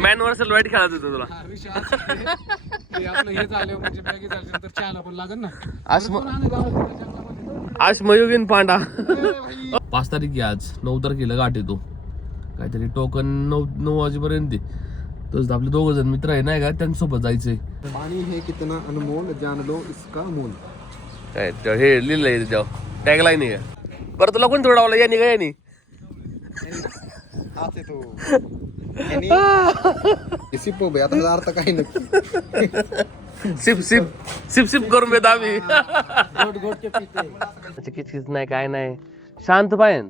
Man Vercel वाईट खेळायचं होतं तुला. आज मयुगीन पांडा 5 तारीख आहे आज. 9 तारखेला गाठ येतो. काहीतरी टोकन 9 वाजेपर्यंत. तसं आपले 2 जण मित्र आहे नाही का, त्यांच्यासोबत जायचंय. पाणी हे कितना अनमोल जान लो इसका मोल. काय हे लिहिलंय त्याच्यावर टॅगलाईन आहे. बरं तुला कोण थोडावला यानी का यानी हाच आहे तो. सिप बे आता अर्थ काही नक्की. सिप सिप सिप सिप करून बेता आम्ही. गोड गोड के पिते. किचकिच नाही काय नाही, शांत पाहिजे.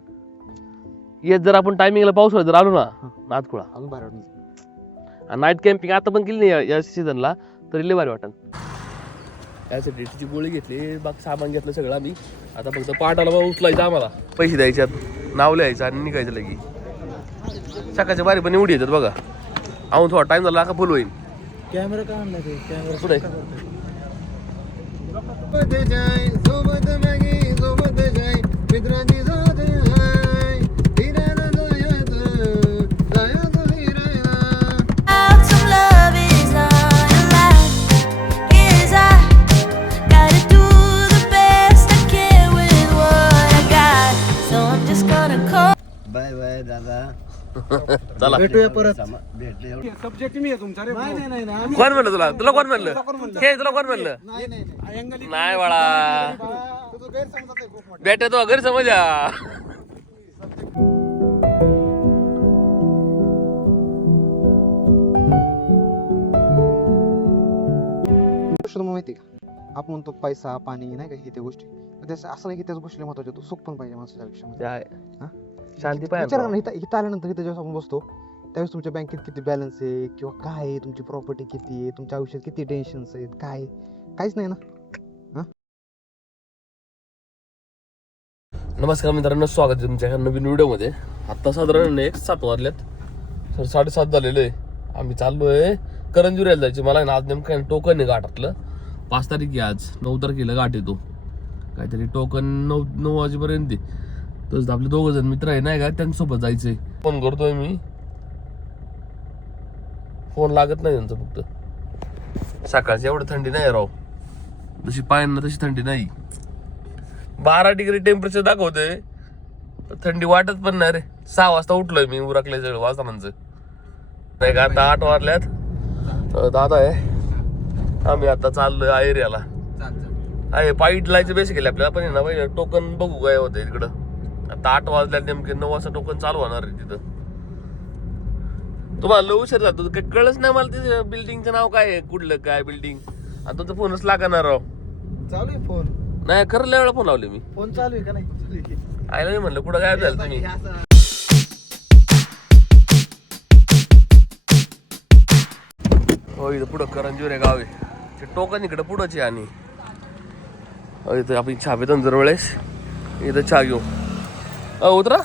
येत जर आपण टायमिंगला पावसाळ्यात जर आलो ना नाथकुळा, अजून भारी नाईट कॅम्पिंग आता पण केली नाही या सीझनला, तरी लय भारी वाटत. त्यासाठी तिची गोळी घेतली, बाकी सामान घेतलं सगळं आम्ही. आता फक्त पाटाला उचलायचं, आम्हाला पैसे द्यायच्यात, नाव लिहायचं आणि निघायचं लगी. सकाळच्या बारी पण एवढी येतात बघा. आऊन थोडा टाइम झाला का फुल होईल. कॅमेरा का आणला ते कॅमेरा पुढे बाय बाय दादा. चला भेटूया परत. भेटले सब्जेक्ट मी आहे तुमचा रे. नाही नाही कोण म्हणलं तुला तुला कोण म्हणलं हे तुला कोण म्हणलं नाही बाळा बेटा तो घरी समजा. माहिती का, आपण म्हणतो पैसा पाणी नाही का, हे त्या गोष्टी असं नाही की त्याच गोष्टी महत्वाच्या. तू सुख पण पाहिजे माणसाच्या आयुष्यामध्ये. शांती विचार पाहिजे. करा ना, इथं आल्यानंतर इथं जेव्हा आपण बसतो त्यावेळेस तुमच्या बँकेत किती बॅलन्स आहे किंवा काय आहे, तुमची प्रॉपर्टी किती आहे, तुमच्या आयुष्यात किती टेन्शन्स आहेत, काय काहीच नाही ना. नमस्कार मित्रांनो, स्वागत आहे तुमच्या नवीन व्हिडिओमध्ये. आत्ता साधारण 7 वाजल्यात, सर 7:30 झालेलं आहे. आम्ही चाललोय करंजुऱ्याला जायचं. मला ना आज नेमकं टोकन आहे गाठातलं. 5 तारीख आहे आज. 9 तारखेला गाठ येतो. काहीतरी टोकन 9 वाजेपर्यंत. तसं आपले 2 जण मित्र आहे नाही का, त्यांच्यासोबत जायचंय. फोन करतोय मी, फोन लागत नाही त्यांचं. फक्त सकाळची एवढी थंडी नाही राव, जशी पायांना तशी थंडी नाही. 12 डिग्री टेम्परेचर दाखवतंय, थंडी वाटत पण नाही रे. 6 वाजता उठलोय मी, उरकलंय सगळं वाजतानाचं नाही का. आता 8 वाजल्यात. दादा आहे, आम्ही आता चाललोय एरियाला. आहे पायी लायचं बेसिक केलं आपल्याला, पण ना पाहिजे टोकन बघू काय होतं इकडं. आता 8 वाजल्यात नेमके. 9 वाजता टोकन चालू होणार आहे तिथं. तुम्हाला उशीर जातो काही कळच नाही मला. तिथे बिल्डिंगचं नाव काय आहे, कुठलं काय बिल्डिंग. आता तुमचा फोनच लागणार राव. चालू आहे फोन. नाही खरं लय वेळा फोन लावले मी. फोन चालू आहे का नाही. आयला नाही म्हणलं कुठं गायब झालं तुम्ही. हो इथं पुढं करंजुरे गाव आहे. ते टोकन इकडं पुढंच आहे. आणि इथं आपण चहा पितो जर वेळेस इथं चहा घेऊ. उतरा.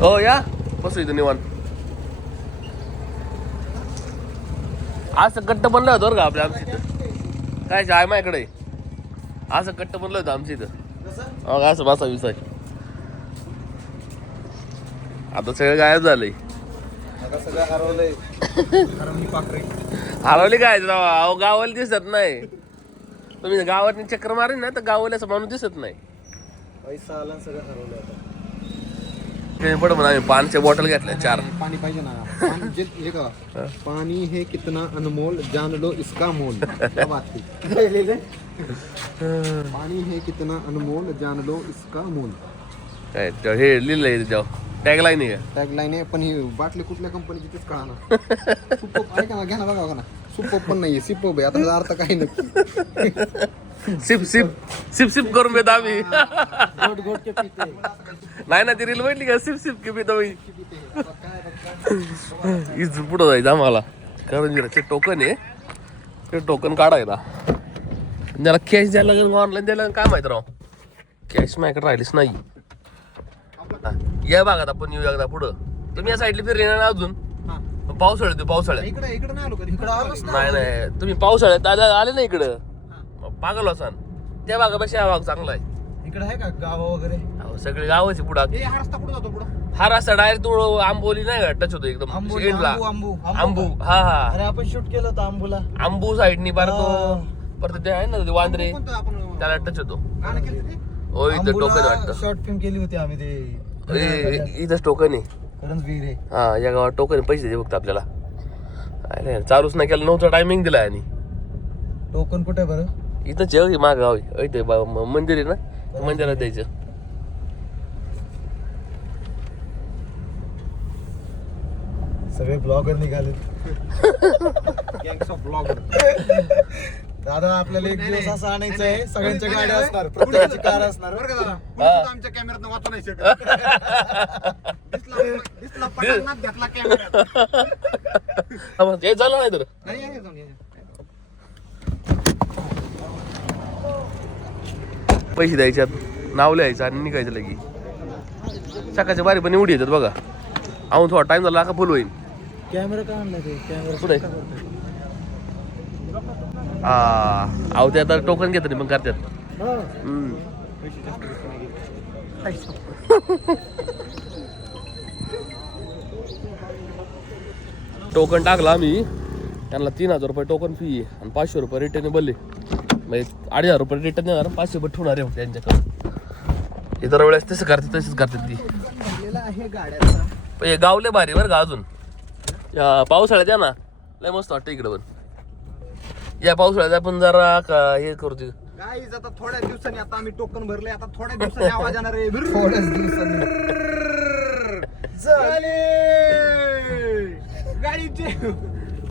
हो या बसू इथं निवांत. असं कट्ट बनलं होतं का आपल्या आमच्या इथं. काय चहा माझ्याकडे असं कट्ट बनलं होतं आमच्या इथं. असं बसा विषय. आता सगळं गायब झालंय. सगळं हरवलंय. हरवली काय अहो, गावाला दिसत नाही. तुम्ही गावात चक्कर मारेन ना तर गावाला असं माणूस दिसत नाही. पैसा आला सगळं हरवलंय आता. पड म्हणा आम्ही पाण्याच्या बॉटल घेतल्या 4. पाणी पाहिजे ना. हे का, पाणी हे कितना अनमोल जान लो इसका मोल. क्या बात थी. पाणी हे कितना अनमोल जान लो इसका मोल. काय हे लिहिलंय त्याच्यावर टॅगलाईन आहे. टॅगलाईन आहे, पण ही बाटली कुठल्या कंपनीची तेच कळा. सुपप ऐका ना, घ्या ना बघा ना. सुपप पण नाहीये, सिपप आहे. आता अर्थ काही नक्की. सिप सिप सिप सिप करून बेता आम्ही. गोड गोड के पिते. नाही ना ती रील भेटली का, सिप सिप की पिता मी. इथं पुढं जायचं आम्हाला. करंजीराचे टोकन आहे, ते टोकन काढायला. त्याला कॅश द्यायला लागेल, ऑनलाईन द्यायला काय माहिती राव. कॅश माझ्याकडे राहिलीच नाही. या भागात आपण येऊ एकदा पुढं. तुम्ही या साईडला फिरले ना अजून. पावसाळ्यात पावसाळ्यात इकडे नाही आलो कधी. नाही नाही तुम्ही पावसाळ्यात आले ना इकडं पागल असाल. त्या भागापेक्षा हा भाग चांगला आहे. इकडे आहे का गाव वगैरे. सगळे गावाची पुढं हा रस्ता कुठं जातो पुढं? हा रस्ता डायरेक्ट तो आंबोली नाही का टच होतो एकदम एंडला. आंबू हा हा अरे आपण शूट केलं होतं आंबूला. आंबू साईडनी परत ते आहे ना ते वांद्रे कोणतं आपण त्याला टच होतो. गाणं केलं ते? हो इथं टोकन वाटतं. शॉर्ट फिल्म केली होती आम्ही ते इथंच टोकन आहे. करंज विहीर आहे. हा या गावात टोकन पैसे दे फक्त आपल्याला. अरे चालूच नाही केलं 9चा टायमिंग दिला आणि टोकन कुठे बरं? इथंच आहे माग गाव आहे. इथे मंदिर आहे ना मंदिरात द्यायचं. सगळे ब्लॉगर निघाले. Gangs of blogger. दादा आपल्याला एक दिवस असं आणायचं आहे, सगळ्यांच्या गाड्या असणार, प्रत्येकाची कार असणार. बरं का दादा? पुढे सुद्धा आमच्या कॅमेऱ्यात वाचू नाही शकत. दिसला पटांगणात घातला कॅमेऱ्यात. हे झालं नाही तर नाही आहे जाऊन ये. पैसे द्यायच्यात नाव लिहायचं आणि निघायचं लगी. सकाळच्या बारी पण एवढी येतात बघा. अजून थोडा टाइम झाला का फुल होईल. कॅमेरा का आणला ते? कॅमेरा कुठे अहो ते आता टोकन घेतात मग करतात. टोकन टाकला आम्ही त्यांना 3000 रुपये टोकन फी आहे आणि 500 रुपये रिटर्नेबल आहे. म्हणजे 2500 रुपये रिटर्न देणार 500 रुपये ठेवणार आहे त्यांच्याकडे. इतर वेळेस तसं करतात तसेच करतात ती. हे गावले भारी बरं का अजून या पावसाळ्यात या ना लय मस्त वाटतं इकडं. पण या पावसाळ्यात आपण जरा हे करतो. गाईज आता थोड्या दिवसांनी आता आम्ही टोकन भरले. आता थोड्या दिवसांनी आवाज येणार आहे. थोड्याच दिवसांनी गाडीचे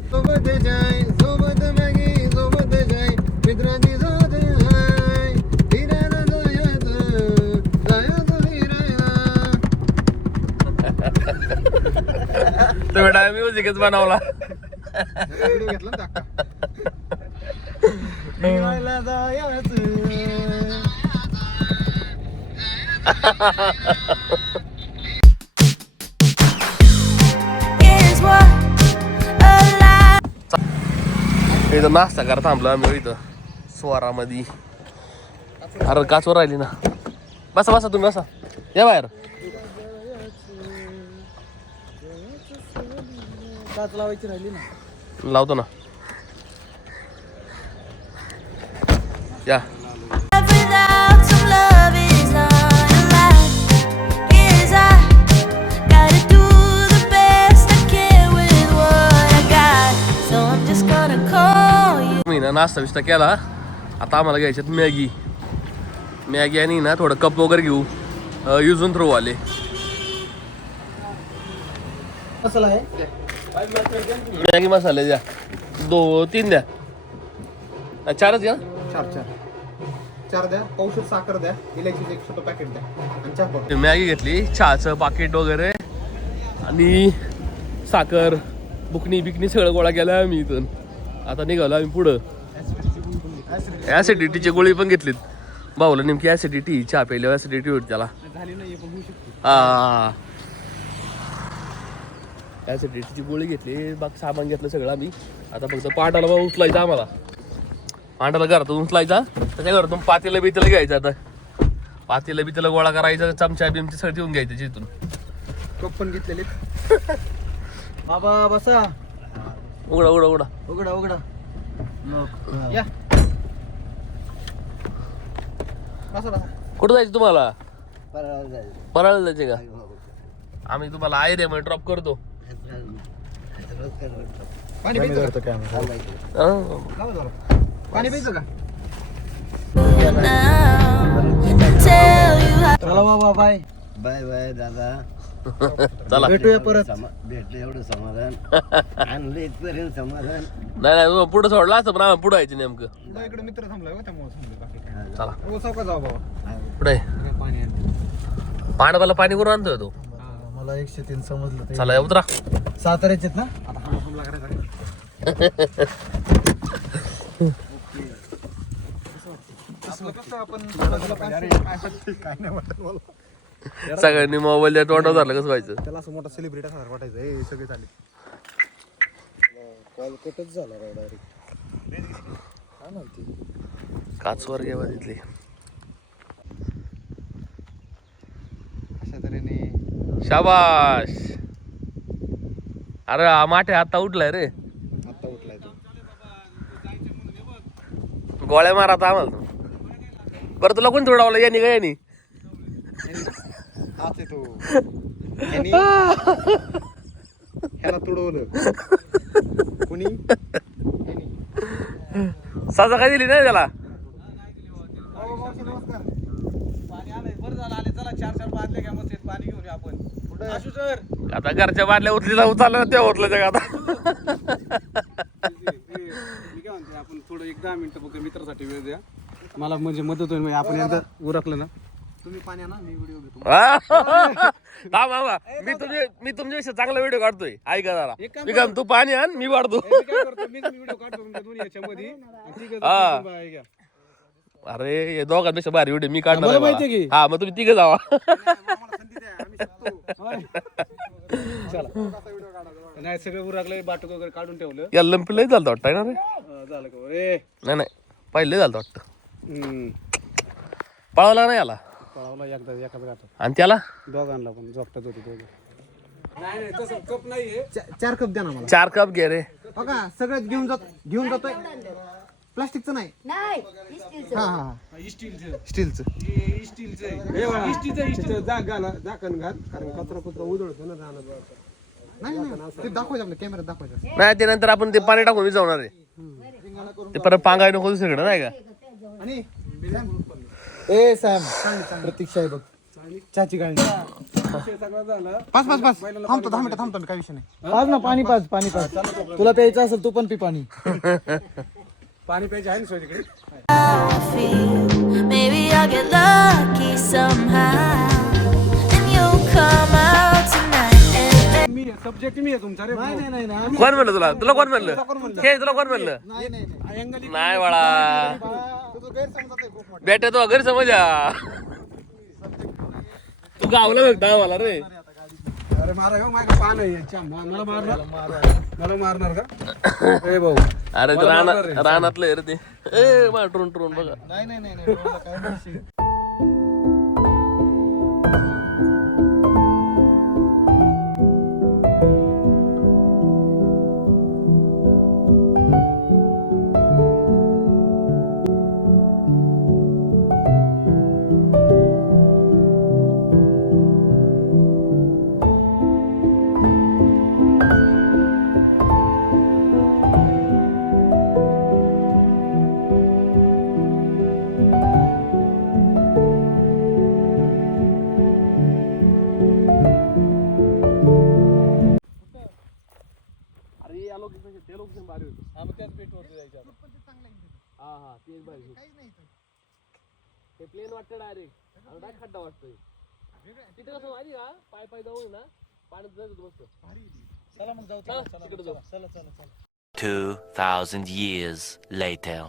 सोबत जाय सोबत मागे सोबत जाय मित्रांची सोबत जाय फिरायला जायचं जायचं फिरायला. तुम्ही डाय म्युझिकच बनवला. व्हिडिओ घेतला ना अक्का. फिरायला जायचं. इथं नाश्ता करा थांबलो आम्ही इथं स्वारामध्ये. अरे काचवर राहिली ना. बसा बसा तुम्ही बसा या बाहेर. काच लावायची राहिली ना. लावतो ना या. Without some love is not alive. Yes, I gotta do the best I can with what I got. So I'm just gonna call you. मी ना नाश्ता बिस्ता केला. आता आम्हाला घ्यायच्यात मॅगी आणि ना थोडं कप वगैरे घेऊ. यूज अँड थ्रो आले. मसाला आहे. मॅगी मसाले द्या 2-3 द्या. 4च घ्या. 4 द्या. औषध साखर द्या. इलायचीचं एक छोटं पॅकेट द्या आणि चहा पावडर. मॅगी घेतली चहाचं पाकिट वगैरे आणि साखर बुकणी बिकणी सगळं गोळा केला आम्ही इथून. आता निघालो आम्ही पुढं. ऍसिडिटीची गोळी पण घेतलीत भाऊला. नेमकी ऍसिडिटी चहा प्यायल्यावर ऍसिडिटी होती त्याला. ऍसिडिटीची गोळी घेतली. बाकी सामान घेतलं सगळं आम्ही. आता फक्त पाटाला उचलायचं आम्हाला. पाटाला घरातून उचलायचा त्याच्या घरातून पातेलं बितेलं घ्यायचं. आता पातेलं बितेलं गोळा करायचं. चमचा बिमची सगळं ठेवून घ्यायचं तिथून. कप पण घेतलेले. बाबा बसा. उघडा उघडा उघडा. उघडा उघडा. या बसा बसा. कुठं जायचं तुम्हाला? पराळला जायचे का? आम्ही तुम्हाला आयरेमध्ये ड्रॉप करतो. पाणी प्यायचं का? पाणी प्यायचं का? Tell you how. चला बाबा बाय. बाय बाय दादा. चला भेटूया परत. भेटलं एवढं समाधान. आणलं इथपर्यंत समाधान. नाही पुढं सोडला असतं पण आम्ही पुढं यायचं नेमकं. पुढं इकडे मित्र थांबलाय हो, त्यामुळे थांबलोय. बाकी काय. चला हो, सावकाश जाऊ बाबा. पुढे पाणी आणते. पांडवाला पाणी करून आणतोय तो. मला 103 समजलं ते. चला उतरा. साताऱ्याचे ना. आता हा थांबला करायचा. आपलं कसं आपण काय नाही वाटत मला. सगळ्यांनी मोबाईल तोंडावर धरलं कसं व्हायचं? त्याला असं मोठा सेलिब्रिटी सारखं वाटायचं. हे सगळे चालेल. कॉल कटच झाला डायरेक्ट. काय माहिती. काचवर घ्यावा तिथली. शाबाश. अरे हा माठे आता उठलाय रे. आता उठलाय तो. गोळ्या मारा आता आम्हाला तू. बरं तुला कोण थोडावलं यानी का यानी? हाच आहे तो. यांनी ह्याला तुडवलं. कोणी? यांनी. सजा काय दिली नाही त्याला? आता घरच्या बादल्या उचलीला उचलला ते उचलं जग आता. मी काय म्हणते आपण थोडं 1-10 मिनिटं फक्त मित्रासाठी वेळ द्या. मला म्हणजे मदत होईल. आपण एकदा उरकलं ना तुम्ही पाणी आणा मी व्हिडिओ घेतो. थांबा मी तुमच्याविषयी चांगला व्हिडिओ काढतोय. ऐका जरा. मी काम तू पाणी आण मी वाढतो. मी काय करतो मी व्हिडिओ काढतो तुमच्या दोन्ही याच्यामध्ये. अरे हे दोघांपेक्षा भारी व्हिडिओ मी काढणार मला आहे माहिती आहे मला. की. हा मग तुम्ही तिघे जावा. नाही सगळं उरकलं बाटूक वगैरे काढून ठेवलं. या लंपी लय झालं वाटतं ना रे. झालं का रे? नाही पहिले झालं वाटतं. पळवला नाही आला पळावला एकदा एखादा गाठा. आणि त्याला दोघांना पण झोपतात होते दोघे. नाही तसं कप नाहीये. 4 कप द्या ना मला. 4 कप घे रे. बघा सगळं घेऊन जातोय. प्लास्टिकचं नाही. हा हा स्टीलचं स्टीलचं. इस्टीचं झाकण घाल कारण कचरा कुत्रा उधळतो ना राहणार. नाही ते दाखवायचं आपल्या कॅमेऱ्यात दाखवायचं. नाही ते नंतर आपण ते पाणी टाकून विचारणार आहे. ते परत पांगाय नको दुसरीकडे नाही का? आणि ए सॅम प्रतीक्षा आहे बघ चहाची गाळणी. सगळं झालं. पाच थांबतो 10 मिनिटं थांबतो मी काही विषय नाही. पाच ना पाणी पाच तुला प्यायचं असेल तू पण पी पाणी. पाणी प्यायचं आहे ना सोय तिकडे. I feel maybe I'll get lucky somehow, and you'll come out tonight. And मी सब्जेक्ट मी आहे तुमचा रे. नाही कोण म्हणलं तुला कोण म्हणलं हे तुला कोण म्हणलं? नाही बाळा बेटा तो गैरसमज तू गावला बघता मला रे. अरे मारा माझं पान आहे मला मारणार का ए भाऊ? अरे ते रानातलं आहे रे ते. ए मला ट्रून बघा. नाही प्लेन वाटतं डायरेक्ट खड्डा वाटतोय तिथे कसं माहिती का पाय जाऊन ना पाण्यात जायचं मस्त. चला मग जाऊ तिकडे जाऊ. चला 2,000 years later.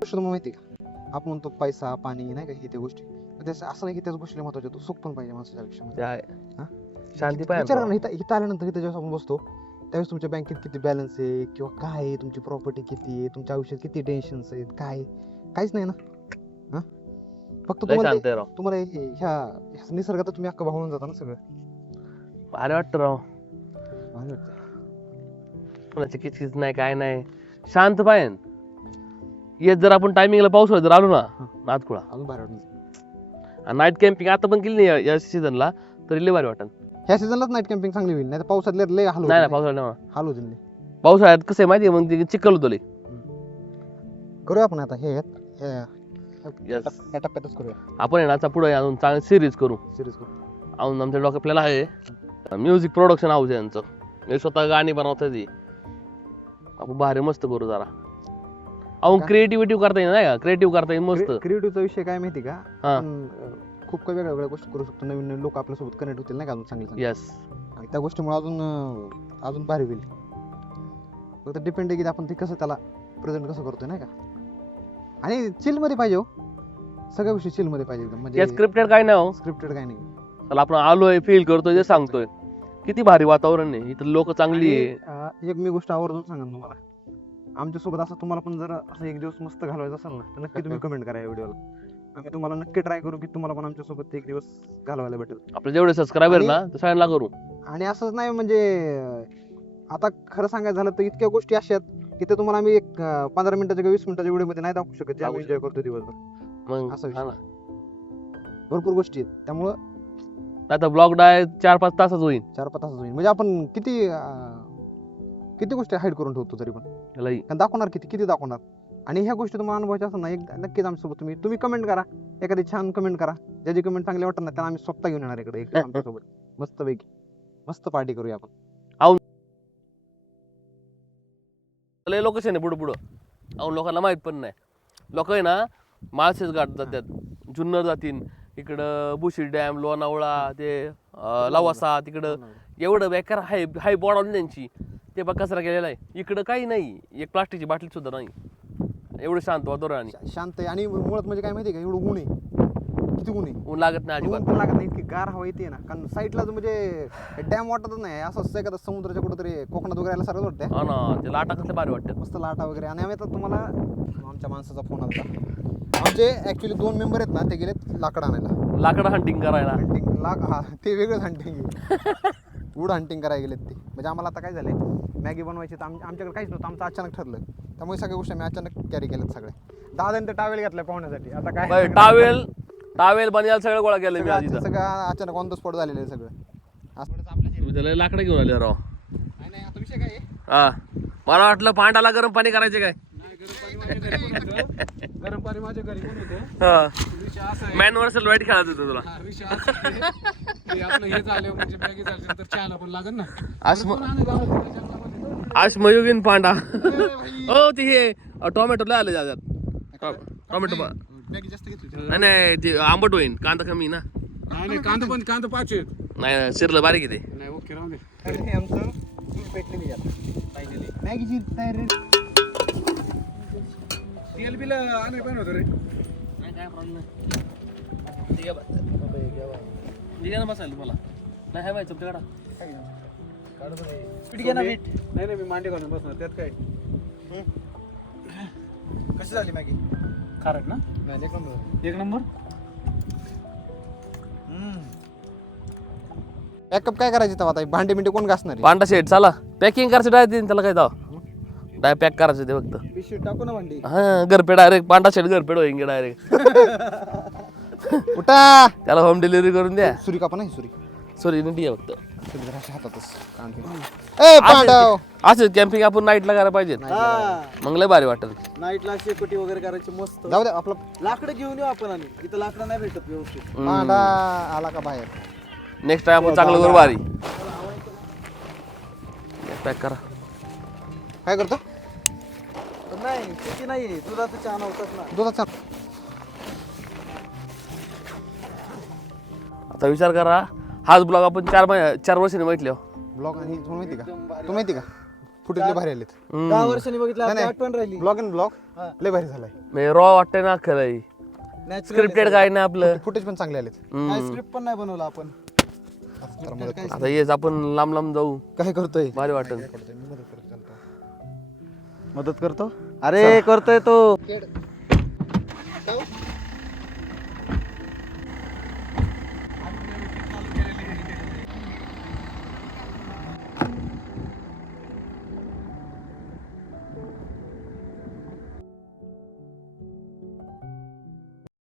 गोष्ट तुम्हाला माहिती का आपण म्हणतो पैसा पाणी नाही का हे त्या गोष्टी त्याचं असं नाही की त्याच गोष्टी महत्वाच्या. तो सुख पण पाहिजे माणसाच्या आयुष्यामध्ये. ते आहे. शांती पाहिजे. विचार करा ना इथं आल्यानंतर इथं जेव्हा आपण बसतो त्यावेळेस तुमच्या बँकेत किती बॅलन्स आहे किंवा काय आहे, तुमची प्रॉपर्टी किती आहे, तुमच्या आयुष्यात किती टेन्शन्स आहेत, काय काहीच नाही ना. हा फक्त लय शांत आहे राव. तुम्हाला ह्या निसर्गात तुम्ही अख्खा भावून जाता ना सगळं. भारी वाटतं राव. भारी वाटतं. कोणाची किचकिच नाही काय नाही शांत पाहिजे. येत जर आपण टायमिंगला पावसाळ्यात जर आलो ना नादखुळा अजून भारी वाटतं. आणि नाईट कॅम्पिंग आता पण केली नाही या सीझनला तरी लय भारी वाटत. ह्या सीझनलाच नाईट कॅम्पिंग चांगली होईल नाही तर पावसात लय हाल नाही पावसाळ्यात हाल होतील. पावसाळ्यात कसं आहे माहिती आहे मग ते चिखल होतं लय. करूया आपण आता हे Yes. या टप्प्यातच करूया आपण आहे ना पुढे अजून चांगली सिरीज करू. सिरीज करू. अजून आमच्या डोक्यात आपल्याला आहे म्युझिक प्रोडक्शन हाऊस आहे यांचं. हे स्वतः गाणी बनवतात ती आपण भारी मस्त करू जरा. अजून क्रिएटिव्हिटी करता येईल नाही का? क्रिएटिव्ह करता येईल मस्त. क्रिएटिव्हचा विषय काय माहिती का हा. आपण खूप काही वेगळ्या गोष्टी करू शकतो. नवीन नवीन लोक आपल्यासोबत कनेक्ट होतील नाही का अजून चांगले येस आणि त्या गोष्टीमुळे अजून भारी होईल. फक्त डिपेंड आहे की आपण ते कसं त्याला प्रेझेंट कसं करतोय नाही का. आणि चिल मध्ये पाहिजे हो सगळ्या गोष्टी चिल मध्ये पाहिजे एकदम म्हणजे स्क्रिप्टेड काय नाही हो. स्क्रिप्टेड काय नाही. चला आपण आलोय फील करतोय ते सांगतोय. किती भारी वातावरण आहे इथं लोक चांगली आहे. एक मी गोष्ट आवर्जून सांगेन तुम्हाला आमच्यासोबत असं तुम्हाला पण जर असं एक दिवस मस्त घालवायचं असेल ना तर नक्की तुम्ही कमेंट करा या व्हिडिओला. आम्ही तुम्हाला नक्की ट्राय करू की तुम्हाला पण आमच्यासोबत एक दिवस घालवायला भेटेल. आपले जेवढे सबस्क्रायबर ना ते सगळ्यांना करू. आणि असंच नाही म्हणजे आता खरं सांगायचं झालं तर इतक्या गोष्टी अशा आहेत की ते तुम्हाला आम्ही एक 15 मिनिटाच्या किंवा 20 मिनिटाच्या व्हिडिओ मध्ये नाही दाखवू शकत जे आम्ही एन्जॉय करतो दिवसभर. मग असं हा विषय. ना. भरपूर गोष्टी आहेत त्यामुळं आता ब्लॉग डाय 4-5 तासच होईल. 4-5 तास होईल म्हणजे आपण किती गोष्टी हाईड करून ठेवतो तरी पण लई. कारण दाखवणार किती दाखवणार. आणि ह्या गोष्टी तुम्हाला अनुभवायच्या असं ना एक नक्कीच आमच्यासोबत तुम्ही कमेंट करा. एखादी छान कमेंट करा. ज्याची कमेंट चांगली वाटत ना त्याला आम्ही स्वतः घेऊन येणार इकडे एक आमच्यासोबत मस्तपैकी मस्त पार्टी करूया आपण. लय लोकेशन आहे पुढं अहो लोकांना माहित पण नाही. लोक आहे ना माळशेज घाट जातात, जुन्नर जातील, इकडं बुशी डॅम, लोणावळा, ते लवासा, तिकडं एवढं बेकार हाय बोर्ड त्यांची ते बघ कचरा केलेला आहे. इकडं काही नाही, एक प्लास्टिकची बाटली सुद्धा नाही. एवढं शांत वातावरण आणि शांत आहे. आणि मुळात म्हणजे काय माहिती आहे का एवढं ऊन आहे. किती ऊन आहे. ऊन लागत नाही ऊन अजिबात. पण लागत नाही इतकी गार हवा येते ना कारण साईडला म्हणजे डॅम वाटतच नाही असं एखादं समुद्राच्या कुठेतरी कोकणात वगैरे आला सारखं वाटतंय. हा ना, ते लाटा कसले भारी वाटतात. मस्त लाटा वगैरे. आणि आम्ही आता तुम्हाला आमच्या माणसाचा फोन आला. आमचे ऍक्च्युली 2 मेंबर आहेत ना ते गेलेत लाकड आणायला. लाकडं हंटिंग करायला. हंटिंग हा ते वेगळंच हंटिंग वूड हंटिंग करायला गेलेत ते. म्हणजे आम्हाला आता काय झालंय मॅगी बनवायची तर आमच्याकडे काहीच नव्हतं. आमचं अचानक ठरलं त्यामुळे सगळ्या गोष्टी आम्ही अचानक कॅरी केल्यात सगळ्या. 10 जण टावेल घेतलाय पाहुण्यासाठी. आता काय टावेल बनियाल सगळं गोळा केलं मी आधी. सगळं अचानक ऑन द स्पॉट झालेलं आहे सगळं. त्याला लाकडं घेऊन आले राव. नाही आता विषय काय हा मला वाटलं पांडाला गरम पाणी करायचे काय. गरम पाणी माझ्या घरी पण होतं. हा विषय असा आहे, मॅन वर्सल वाईट खेळायचं होतं तुला. हा विषय असा आहे की आपलं हे झालं म्हणजे मॅगी झाली तर चहाला पण लागेल ना. आश्मयुगीन पांडा. हो ते हे टोमॅटो लय आले जातात. टोमॅटो मॅगी जास्त घेतली. नाही ते आंबट होईन, कांदा कमी ना. नाही कांदा 5 आहेत. नाही शिरलं बारीक आहे ते. नाही ओके राहू दे. हे आमचं दूध पेटलेली आहे मॅगीची तयारी. तेल बिल आणाय पण होतं रे. बसायला तुम्हाला नाही आहे माहिती तुमच्याकडं. नाही मी मांडे घालून बसणार त्यात काय. कशी झाली मॅगी. खारट ना. एक नंबर. पॅकअप काय करायची तेव्हा आता भांडे मिंडे कोण घासणार आहे? पांडा शेट चला पॅकिंग करायचं डाय देईन त्याला काय दाव डाय पॅक करायचं ते फक्त. पिशवी टाकू ना भांडी. हा घरपे डायरेक्ट पांडा शेट घरपेड होईंगे डायरेक्ट. उठा. त्याला होम डिलिव्हरी करून द्या. सुरी कापा नाही सुरी. सॉरी नटी आहे फक्त. सुरी जरा हातातच काढते. ए पांडव. असं कॅम्पिंग आपण नाईटला करायला पाहिजे. मग लय भारी वाटेल. नाईटला शेकोटी वगैरे करायची मस्त. जाऊ दे आपलं लाकडं घेऊन येऊ आपण. आणि इथं लाकडं नाही भेटत व्यवस्थित. पांडा आला का बाहेर. नेक्स्ट टाइम आपण चांगलं करू भारी. पॅक करा. काय करतो. नाही शेती नाही दुधाचं चहा नव्हतात ना. दुधाचा आता विचार करा हाच ब्लॉग आपण 4 वर्षांनी म्हटले. ब्लॉग आणि तुम्हाला माहिती का फुटेज लय भारी आलेत. 10 वर्षांनी बघितलं आठवण राहिली. ब्लॉग अँड ब्लॉग लय भारी झालाय. म्हणजे रॉ वाटतंय ना खरं स्क्रिप्टेड काय ना आपलं. फुटेज पण चांगले आलेत. स्क्रिप्ट पण नाही बनवलं आपण. आता येस आपण लांब जाऊ. काय करतोय. भारी वाटेल. मदत करतो. अरे करतोय तो.